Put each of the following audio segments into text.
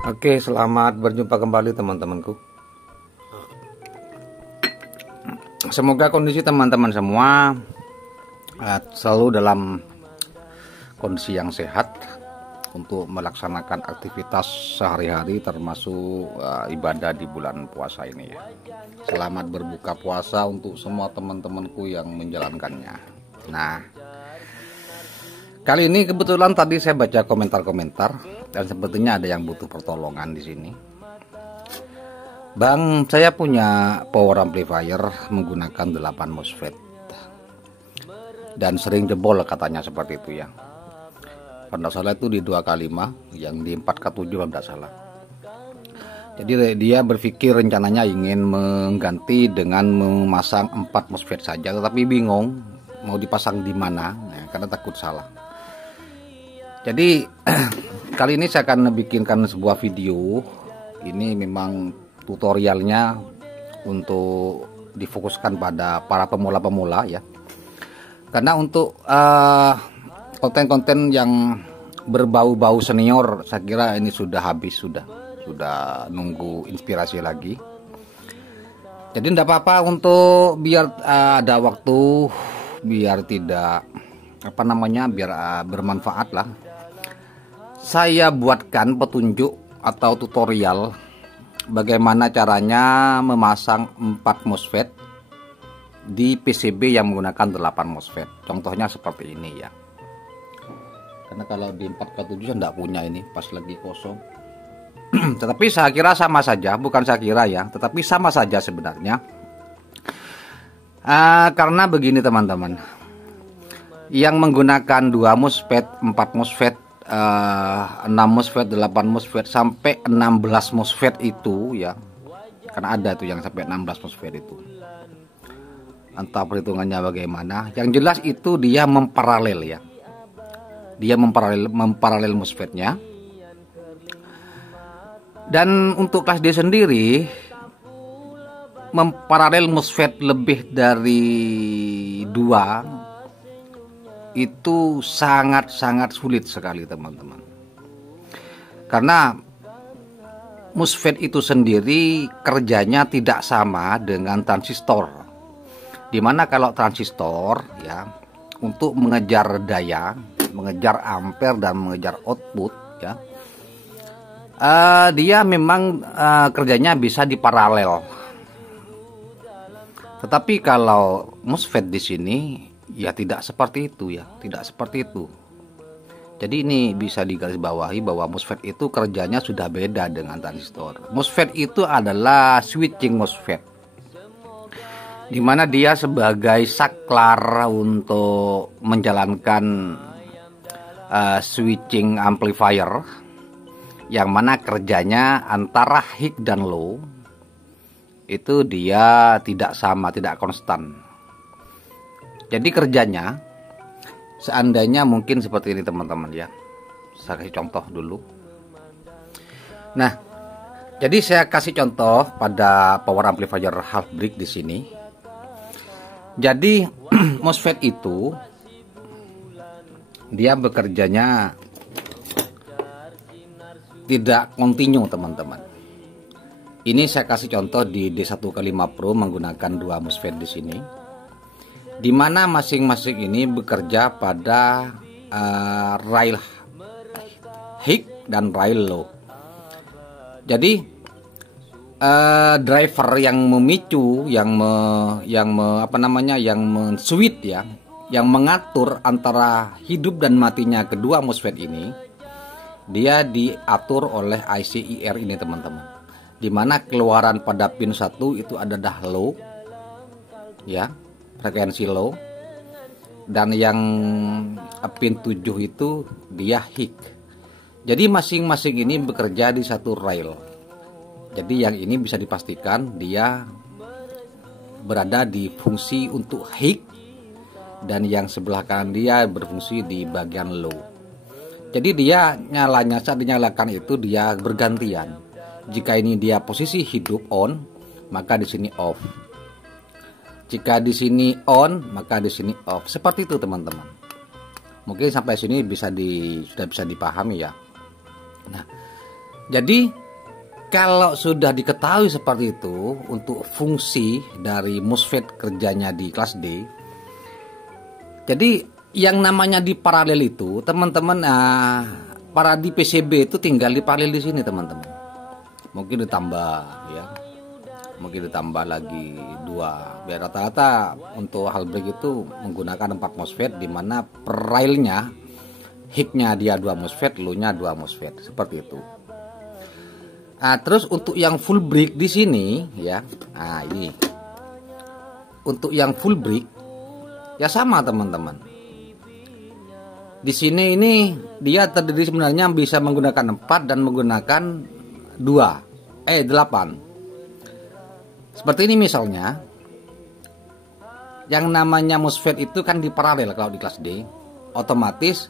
Oke, selamat berjumpa kembali teman-temanku. Semoga kondisi teman-teman semua selalu dalam kondisi yang sehat untuk melaksanakan aktivitas sehari-hari termasuk ibadah di bulan puasa ini ya. Selamat berbuka puasa untuk semua teman-temanku yang menjalankannya. Nah, kali ini kebetulan tadi saya baca komentar-komentar dan sepertinya ada yang butuh pertolongan di sini. Bang, saya punya power amplifier menggunakan 8 MOSFET dan sering jebol katanya seperti itu ya. Pada salah itu di 2K5, yang di 4K7 kalau tidak salah. Jadi dia berpikir rencananya ingin mengganti dengan memasang 4 MOSFET saja, tetapi bingung mau dipasang di mana ya, karena takut salah. Jadi kali ini saya akan bikinkan sebuah video. Ini memang tutorialnya untuk difokuskan pada para pemula-pemula ya. Karena untuk konten-konten yang berbau-bau senior, saya kira ini sudah habis, sudah nunggu inspirasi lagi. Jadi tidak apa-apa untuk biar ada waktu, biar tidak biar bermanfaat lah. Saya buatkan petunjuk atau tutorial bagaimana caranya memasang 4 MOSFET di PCB yang menggunakan 8 MOSFET. Contohnya seperti ini ya. Karena kalau di 4K7 saya tidak punya ini, pas lagi kosong. Tetapi saya kira sama saja, bukan saya kira ya, tetapi sama saja sebenarnya. Karena begini teman-teman, yang menggunakan 2 MOSFET, 4 MOSFET, 6 MOSFET, 8 MOSFET sampai 16 MOSFET itu ya, karena ada tuh yang sampai 16 MOSFET itu, entah perhitungannya bagaimana. Yang jelas itu dia memparalel ya, dia memparalel MOSFET-nya. Dan untuk kelas D sendiri memparalel MOSFET lebih dari 2 itu sangat-sangat sulit sekali teman-teman. Karena MOSFET itu sendiri kerjanya tidak sama dengan transistor. Dimana kalau transistor ya, untuk mengejar daya, mengejar ampere dan mengejar output ya, dia memang kerjanya bisa diparalel. Tetapi kalau MOSFET di sini ya tidak seperti itu ya, tidak seperti itu. Jadi ini bisa digarisbawahi bahwa MOSFET itu kerjanya sudah beda dengan transistor. MOSFET itu adalah switching MOSFET, dimana dia sebagai saklar untuk menjalankan switching amplifier, yang mana kerjanya antara high dan low itu dia tidak sama, tidak konstan. Jadi kerjanya seandainya mungkin seperti ini teman-teman ya. Saya kasih contoh dulu. Nah, jadi saya kasih contoh pada power amplifier half brick di sini. Jadi MOSFET itu dia bekerjanya tidak kontinu teman-teman. Ini saya kasih contoh di D1K5 Pro menggunakan 2 MOSFET di sini, di mana masing-masing ini bekerja pada rail high dan rail low. Jadi driver yang memicu, yang men-switch ya, yang mengatur antara hidup dan matinya kedua MOSFET ini, dia diatur oleh IC IR ini teman-teman. Di mana keluaran pada pin 1 itu adalah low ya, frekuensi low, dan yang pin 7 itu dia high. Jadi masing-masing ini bekerja di satu rail. Jadi yang ini bisa dipastikan dia berada di fungsi untuk high, dan yang sebelah kanan dia berfungsi di bagian low. Jadi dia nyalanya saat dinyalakan itu dia bergantian. Jika ini dia posisi hidup on, maka di sini off. Jika di sini on, maka di sini off. Seperti itu teman-teman. Mungkin sampai sini sudah bisa dipahami ya. Nah, Jadi kalau sudah diketahui seperti itu untuk fungsi dari MOSFET kerjanya di kelas D, jadi yang namanya di paralel itu teman-teman, para di PCB itu tinggal di paralel di sini teman-teman. Mungkin ditambah ya, mungkin ditambah lagi 2. Biar rata-rata untuk hal break itu menggunakan 4 MOSFET, di mana per railnya high-nya dia 2 MOSFET, low-nya 2 MOSFET, seperti itu. Terus untuk yang full break di sini ya, ini untuk yang full break ya sama teman-teman. Di sini ini dia terdiri sebenarnya bisa menggunakan 4 dan menggunakan 8. Seperti ini misalnya, yang namanya MOSFET itu kan di paralel kalau di kelas D, otomatis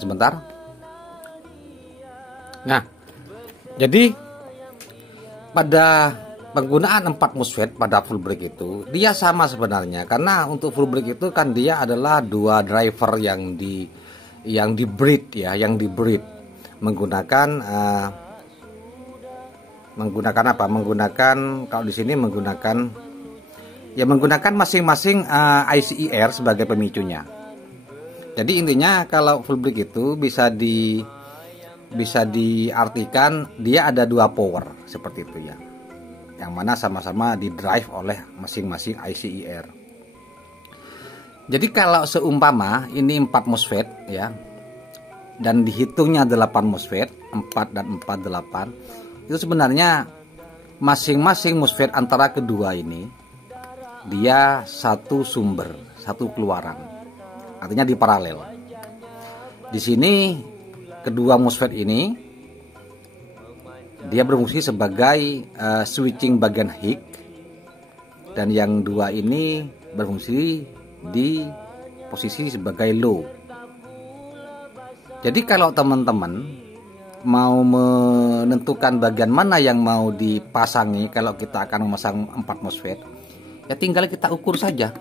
sebentar. Nah, jadi pada penggunaan 4 MOSFET pada full break itu dia sama sebenarnya, karena untuk full break itu kan dia adalah 2 driver yang di breed ya, yang di breed menggunakan kalau di sini menggunakan masing-masing ICER sebagai pemicunya. Jadi intinya kalau full break itu bisa diartikan dia ada 2 power seperti itu ya, yang mana sama-sama di drive oleh masing-masing ICER. Jadi kalau seumpama ini 4 MOSFET ya, dan dihitungnya 8 MOSFET, 4 dan 4 8, itu sebenarnya masing-masing MOSFET antara kedua ini dia satu sumber, satu keluaran. Artinya di paralel. Di sini kedua MOSFET ini dia berfungsi sebagai switching bagian high, dan yang 2 ini berfungsi di posisi sebagai low. Jadi kalau teman-teman mau menentukan bagian mana yang mau dipasangi, kalau kita akan memasang 4 MOSFET, ya tinggal kita ukur saja.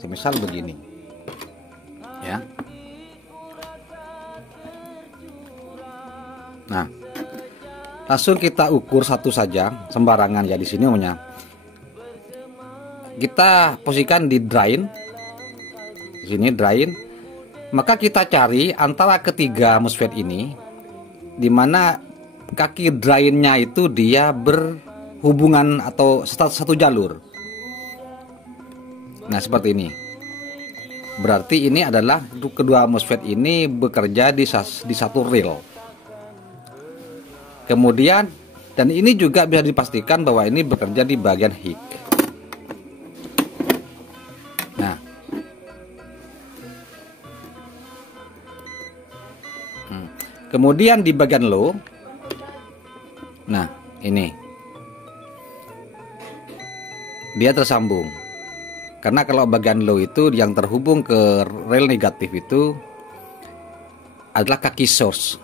Semisal begini ya. Nah, langsung kita ukur satu saja sembarangan ya. Di sini umumnya kita posisikan di drain, di sini drain, maka kita cari antara ketiga MOSFET ini, dimana kaki drainnya itu dia berhubungan atau satu jalur. Nah seperti ini. Berarti ini adalah kedua MOSFET ini bekerja di satu reel. Kemudian, dan ini juga bisa dipastikan bahwa ini bekerja di bagian high. Nah, kemudian di bagian low, nah ini dia tersambung. Karena kalau bagian low itu yang terhubung ke rel negatif itu adalah kaki source.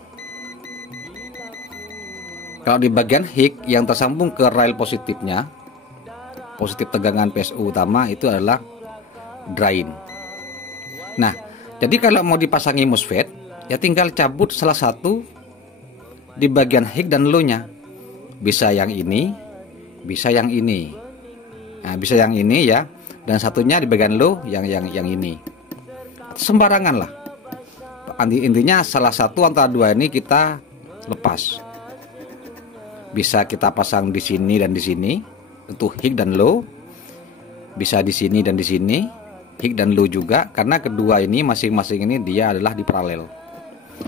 Kalau di bagian high yang tersambung ke rel positifnya, positif tegangan PSU utama, itu adalah drain. Nah, jadi kalau mau dipasangi MOSFET, ya tinggal cabut salah satu di bagian high dan low-nya. Bisa yang ini, bisa yang ini. Nah, bisa yang ini ya. Dan satunya di bagian low yang ini. Sembarangan lah. Intinya salah satu antara 2 ini kita lepas. Bisa kita pasang di sini dan di sini untuk high dan low. Bisa di sini dan di sini high dan low juga, karena kedua ini masing-masing ini dia adalah di paralel.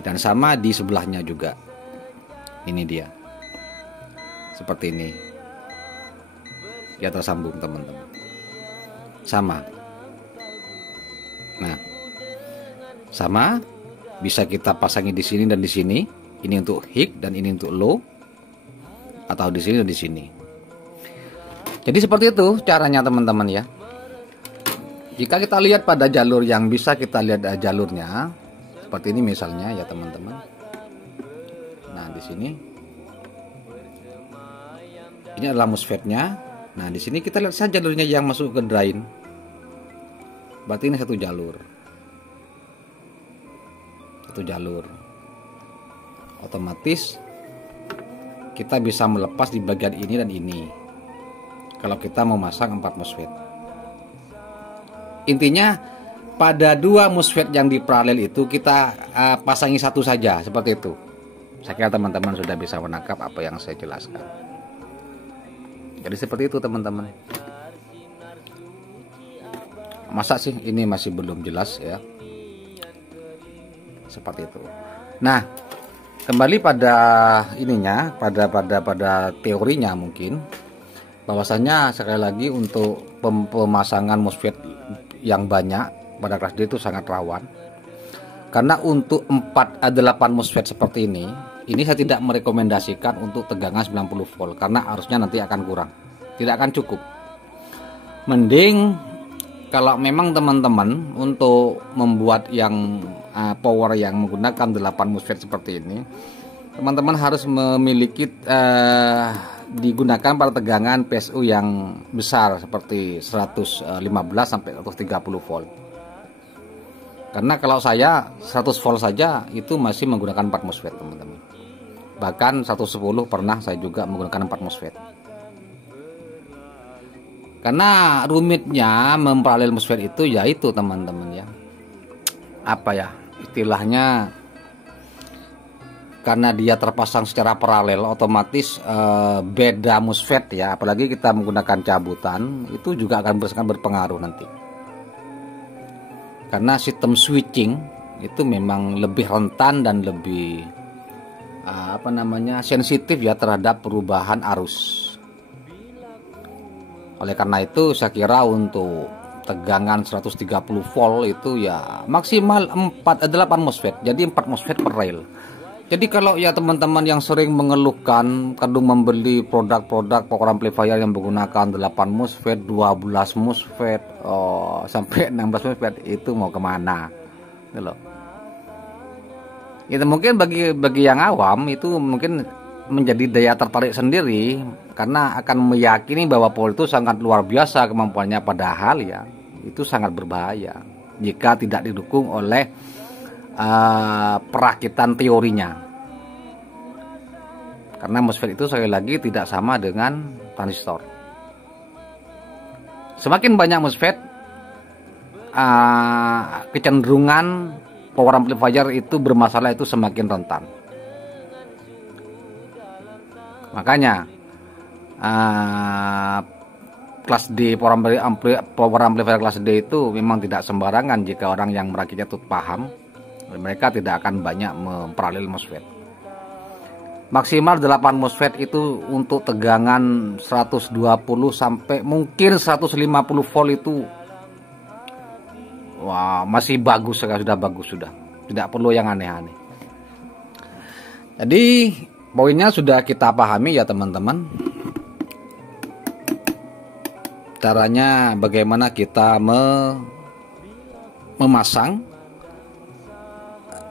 Dan sama di sebelahnya juga. Ini dia. Seperti ini. Dia tersambung teman-teman. Sama. Nah, sama, bisa kita pasangi di sini dan di sini. Ini untuk high dan ini untuk low, atau di sini dan di sini. Jadi seperti itu caranya teman-teman ya. Jika kita lihat pada jalur yang bisa kita lihat jalurnya seperti ini misalnya ya teman-teman. Nah di sini ini adalah MOSFET-nya. Nah, di sini kita lihat saja jalurnya yang masuk ke drain. Berarti ini satu jalur. Satu jalur. otomatis kita bisa melepas di bagian ini dan ini kalau kita mau masang 4 MOSFET. Intinya pada 2 MOSFET yang di paralel itu kita pasangi satu saja, seperti itu. Saya kira teman-teman sudah bisa menangkap apa yang saya jelaskan. Jadi seperti itu teman-teman. Masa sih ini masih belum jelas ya? Seperti itu. Nah, kembali pada ininya, pada teorinya mungkin, bahwasanya sekali lagi untuk pemasangan MOSFET yang banyak pada kelas D itu sangat rawan. Karena untuk 8 MOSFET seperti ini saya tidak merekomendasikan untuk tegangan 90 volt karena arusnya nanti akan kurang, tidak akan cukup. Mending kalau memang teman-teman untuk membuat yang power yang menggunakan 8 MOSFET seperti ini, teman-teman harus memiliki digunakan pada tegangan PSU yang besar seperti 115 sampai 130 volt. Karena kalau saya 100 volt saja itu masih menggunakan 4 MOSFET teman-teman. Bahkan 110 pernah saya juga menggunakan 4 MOSFET. Karena rumitnya memparalel MOSFET itu yaitu teman-teman ya, apa ya istilahnya, karena dia terpasang secara paralel otomatis beda MOSFET ya, apalagi kita menggunakan cabutan itu juga akan sangat berpengaruh nanti. Karena sistem switching itu memang lebih rentan dan lebih sensitif ya terhadap perubahan arus. Oleh karena itu saya kira untuk tegangan 130 volt itu ya maksimal 8 MOSFET. Jadi 4 MOSFET per rail. Jadi kalau ya teman-teman yang sering mengeluhkan kadang membeli produk-produk power amplifier yang menggunakan 8 MOSFET, 12 MOSFET, sampai 16 MOSFET, itu mau kemana? Gitu loh. Itu mungkin bagi yang awam itu mungkin menjadi daya tertarik sendiri karena akan meyakini bahwa power itu sangat luar biasa kemampuannya, padahal ya itu sangat berbahaya jika tidak didukung oleh perakitan teorinya. Karena MOSFET itu sekali lagi tidak sama dengan transistor. Semakin banyak MOSFET, kecenderungan power amplifier itu bermasalah itu semakin rentan. Makanya kelas D power amplifier kelas D itu memang tidak sembarangan. Jika orang yang merakitnya itu paham, mereka tidak akan banyak memparalel MOSFET. Maksimal 8 MOSFET itu untuk tegangan 120 sampai mungkin 150 volt itu wah masih bagus, sudah bagus, sudah tidak perlu yang aneh-aneh. Jadi poinnya sudah kita pahami ya teman-teman. Caranya bagaimana kita memasang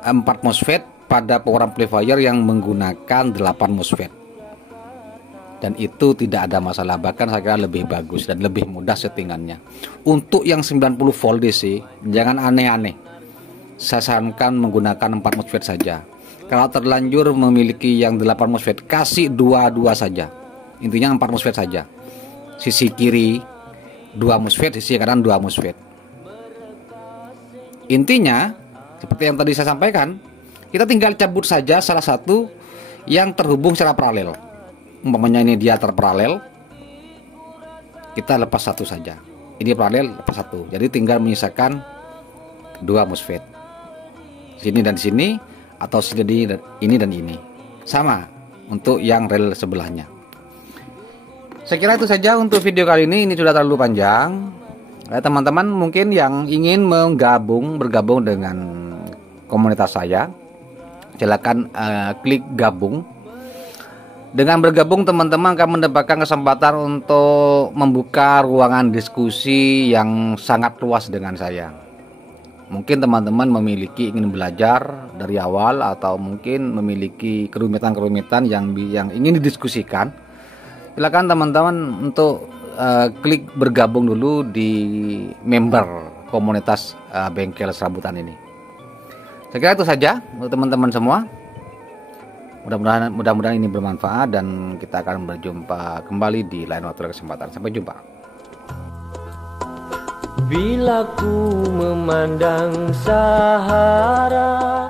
4 MOSFET pada power amplifier yang menggunakan 8 MOSFET. Dan itu tidak ada masalah, bahkan saya kira lebih bagus dan lebih mudah settingannya. Untuk yang 90 volt DC jangan aneh-aneh. Saya sarankan menggunakan 4 MOSFET saja. Kalau terlanjur memiliki yang 8 MOSFET, kasih 2 saja. Intinya 4 MOSFET saja. Sisi kiri 2 MOSFET, sisi kanan 2 MOSFET. Intinya seperti yang tadi saya sampaikan, kita tinggal cabut saja salah satu yang terhubung secara paralel. Umpamanya ini dia terparalel, kita lepas satu saja. Ini paralel, lepas satu. Jadi tinggal menyisakan 2 MOSFET. Sini dan sini, atau sini ini dan ini. Sama untuk yang rel sebelahnya. Saya kira itu saja untuk video kali ini. Ini sudah terlalu panjang. Teman-teman mungkin yang ingin bergabung dengan komunitas saya, silakan klik gabung. Dengan bergabung teman-teman akan mendapatkan kesempatan untuk membuka ruangan diskusi yang sangat luas dengan saya. Mungkin teman-teman memiliki ingin belajar dari awal atau mungkin memiliki kerumitan-kerumitan yang ingin didiskusikan. Silakan teman-teman untuk klik bergabung dulu di member komunitas bengkel serabutan ini. Saya kira itu saja untuk teman-teman semua. Mudah-mudahan ini bermanfaat, dan kita akan berjumpa kembali di lain waktu dan kesempatan. Sampai jumpa. Bila ku memandang Sahara